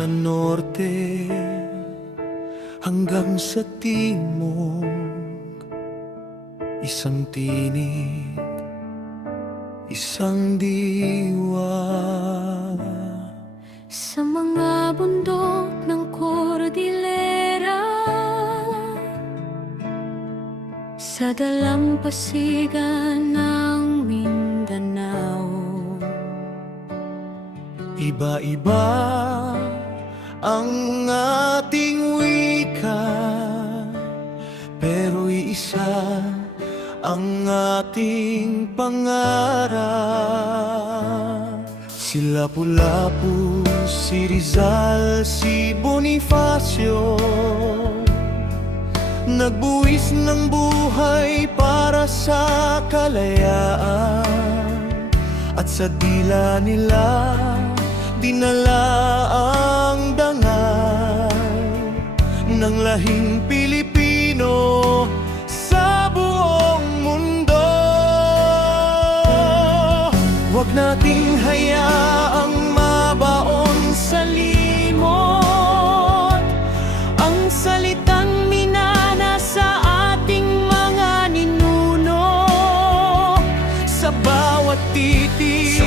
sa norte hanggang sa timog, isang tinig, isang diwa. Sa mga bundok ng Cordillera, sa dalampasigan ng Mindanao, iba-iba ang ating wika, pero iisa ang ating pangarap. Si Lapu-Lapu, si Rizal, si Bonifacio, nagbuwis ng buhay para sa kalayaan, at sa dila nila dinala ang dangal ng lahing Pilipino sa buong mundo. Huwag nating hayaang mabaon sa limot ang salitang minana sa ating mga ninuno. Sa bawat titig,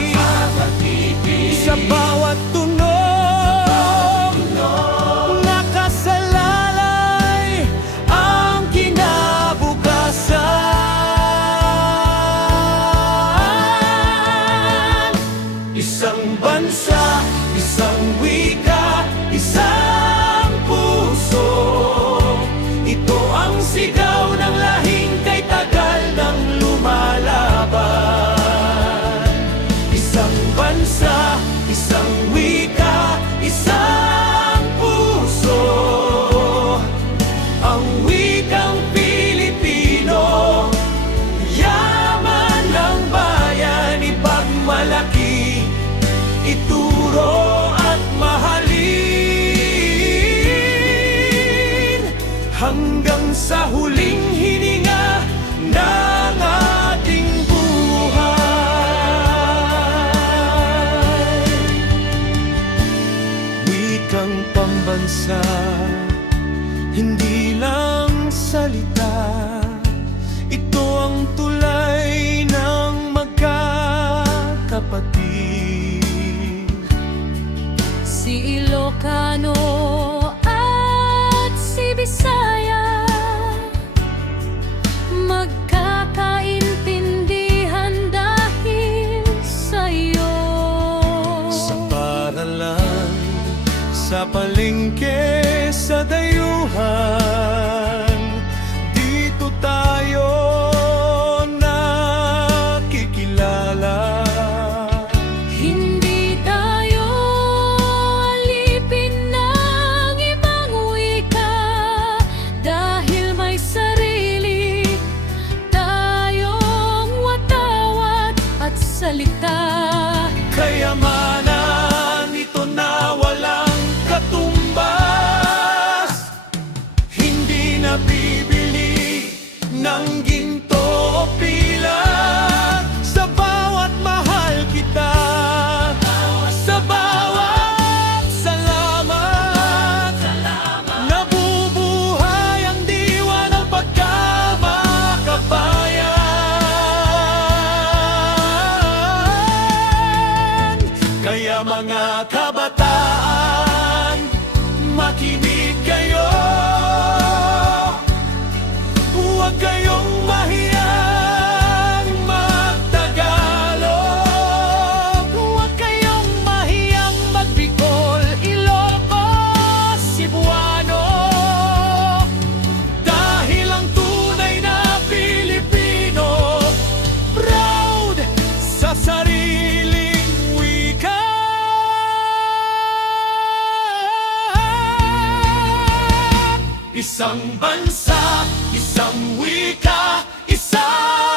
sa bawat tunog, nakasalalay ang kinabukasan. Isang bansa, isang wika, isang puso, ito ang sigaw ng lahing kay tagal ng lumalaban. Isang bansa, isang wika, isang puso, ang wikang Pilipino, yaman ng bayan, ipagmalaki, ituro at mahalin hanggang sa huling hininga ng ating buhay. Wikang pambansa, hindi lang salita, ito ang tulay ng magkakapatid. si Ilocano at si Bisaya, magkakaintindihan dahil sa'yo. Sa paaralan, sa palengke, sa dayuhan, dito tayo nakikilala. Hindi tayo alipin ng ibang wika, dahil may sarili tayong watawat at salita. Kayamanan ito na walang katumbas, hindi nabibili ng ginto o pilat. Sa bawat mahal kita, sa bawat salamat, nabubuhay ang diwa ng pagkamakabayan. Kaya mga kabataan, makinig kayo, huwag kayong mahiyang mag-Tagalog, huwag kayong mahiyang mag-Bicol, Ilocos, Cebuano, dahil ang tunay na Pilipino proud sa sariling wika. Isang bansa, isang wika, isang